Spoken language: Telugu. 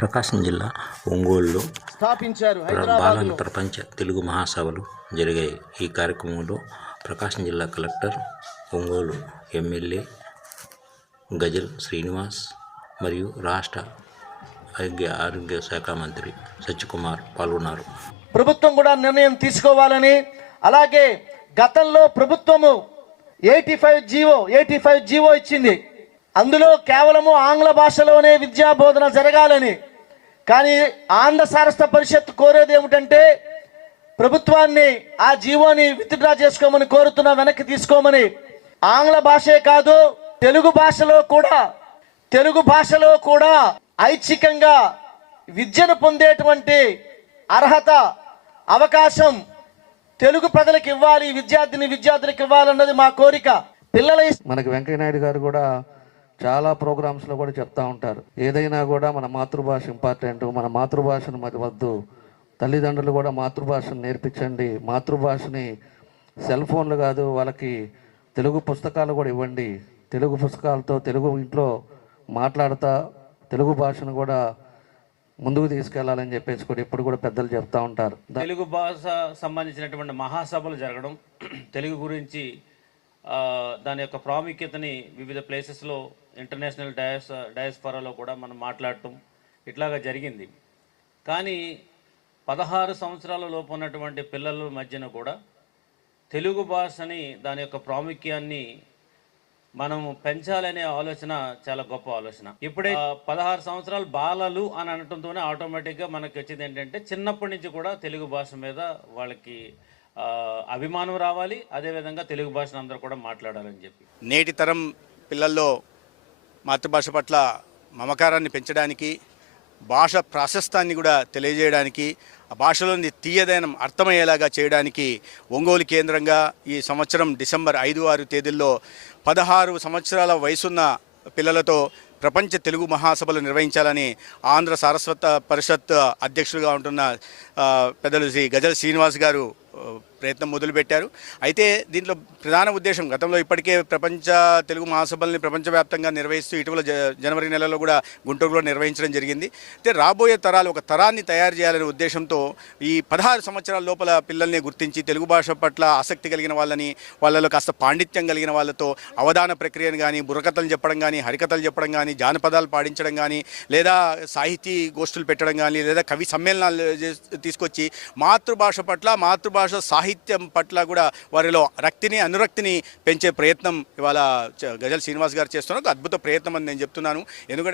ప్రకాశం జిల్లా ఒంగోలులో స్థాపించారు. బాలల ప్రపంచ తెలుగు మహాసభలు జరిగాయి. ఈ కార్యక్రమంలో ప్రకాశం జిల్లా కలెక్టర్, ఒంగోలు ఎమ్మెల్యే గజల్ శ్రీనివాస్ మరియు రాష్ట్ర ఆరోగ్య శాఖ మంత్రి సత్యకుమార్ పాల్గొన్నారు. ప్రభుత్వం కూడా నిర్ణయం తీసుకోవాలని, అలాగే గతంలో ప్రభుత్వము 85 జీవో ఇచ్చింది. అందులో కేవలము ఆంగ్ల భాషలోనే విద్యా బోధన జరగాలని. కానీ ఆంధ్ర సారస్వత పరిషత్ కోరేది ఏమిటంటే ప్రభుత్వాన్ని ఆ జీవోని విత్డ్రా చేసుకోమని కోరుతున్నా, వెనక్కి తీసుకోమని. ఆంగ్ల భాషే కాదు, తెలుగు భాషలో కూడా ఐచ్ఛికంగా విద్యను పొందేటువంటి అర్హత, అవకాశం తెలుగు ప్రజలకు ఇవ్వాలి, విద్యార్థులకు ఇవ్వాలన్నది మా కోరిక. మనకి వెంకయ్యనాయుడు గారు కూడా చాలా ప్రోగ్రామ్స్లో కూడా చెప్తా ఉంటారు, ఏదైనా కూడా మన మాతృభాష ఇంపార్టెంట్, మన మాతృభాషను మరి వద్దు, తల్లిదండ్రులు కూడా మాతృభాషను నేర్పించండి, మాతృభాషని సెల్ ఫోన్లు కాదు వాళ్ళకి తెలుగు పుస్తకాలు కూడా ఇవ్వండి, తెలుగు పుస్తకాలతో తెలుగు ఇంట్లో మాట్లాడుతా తెలుగు భాషను కూడా ముందుకు తీసుకెళ్లాలని చెప్పేసి కూడా ఇప్పుడు కూడా పెద్దలు చెప్తా ఉంటారు. తెలుగు భాష సంబంధించినటువంటి మహాసభలు జరగడం, తెలుగు గురించి దాని యొక్క ప్రాముఖ్యతని వివిధ ప్లేసెస్లో ఇంటర్నేషనల్ డయాస్పోరాలో కూడా మనం మాట్లాడటం ఇట్లాగా జరిగింది. కానీ 16 సంవత్సరాల లోపు ఉన్నటువంటి పిల్లల మధ్యన కూడా తెలుగు భాషని, దాని యొక్క ప్రాముఖ్యాన్ని మనము పెంచాలనే ఆలోచన చాలా గొప్ప ఆలోచన. ఇప్పుడే 16 సంవత్సరాలు బాలలు అని అనటంతోనే ఆటోమేటిక్గా మనకి వచ్చింది ఏంటంటే చిన్నప్పటి నుంచి కూడా తెలుగు భాష మీద వాళ్ళకి అభిమానం రావాలి, అదేవిధంగా తెలుగు భాషను అందరూ కూడా మాట్లాడాలని చెప్పి. నేటి తరం పిల్లల్లో మాతృభాష పట్ల మమకారాన్ని పెంచడానికి, భాష ప్రాశస్తాన్ని కూడా తెలియజేయడానికి, ఆ భాషలోని తీయదనం అర్థమయ్యేలాగా చేయడానికి ఒంగోలు కేంద్రంగా ఈ సంవత్సరం డిసెంబర్ 5-6 తేదీల్లో 16 సంవత్సరాల వయసున్న పిల్లలతో ప్రపంచ తెలుగు మహాసభలు నిర్వహించాలని ఆంధ్ర సారస్వత పరిషత్ అధ్యక్షుడిగా ఉంటున్న పెద్దలు శ్రీ గజల్ శ్రీనివాస్ గారు ప్రయత్నం మొదలుపెట్టారు. అయితే దీంట్లో ప్రధాన ఉద్దేశం, గతంలో ఇప్పటికే ప్రపంచ తెలుగు మహాసభల్ని ప్రపంచవ్యాప్తంగా నిర్వహిస్తూ ఇటీవల జనవరి నెలలో కూడా గుంటూరులో నిర్వహించడం జరిగింది. అయితే రాబోయే తరాలు ఒక తరాన్ని తయారు చేయాలనే ఉద్దేశంతో ఈ 16 సంవత్సరాల లోపల పిల్లల్ని గుర్తించి తెలుగు భాష పట్ల ఆసక్తి కలిగిన వాళ్ళని, వాళ్ళలో కాస్త పాండిత్యం కలిగిన వాళ్ళతో అవధాన ప్రక్రియను కానీ, బుర్రకథలు చెప్పడం కానీ, హరికథలు చెప్పడం కానీ, జానపదాలు పాడించడం కానీ, లేదా సాహితీ గోష్ఠులు పెట్టడం కానీ, లేదా కవి సమ్మేళనాలు తీసుకొచ్చి మాతృభాష పట్ల, మాతృభాష సాహిత్యం పట్ల కూడా వారిలో అనురక్తిని పెంచే ప్రయత్నం ఇవాళ గజల్ శ్రీనివాస్ గారు చేస్తున్నారు. అద్భుత ప్రయత్నం అని నేను చెప్తున్నాను. ఎందుకంటే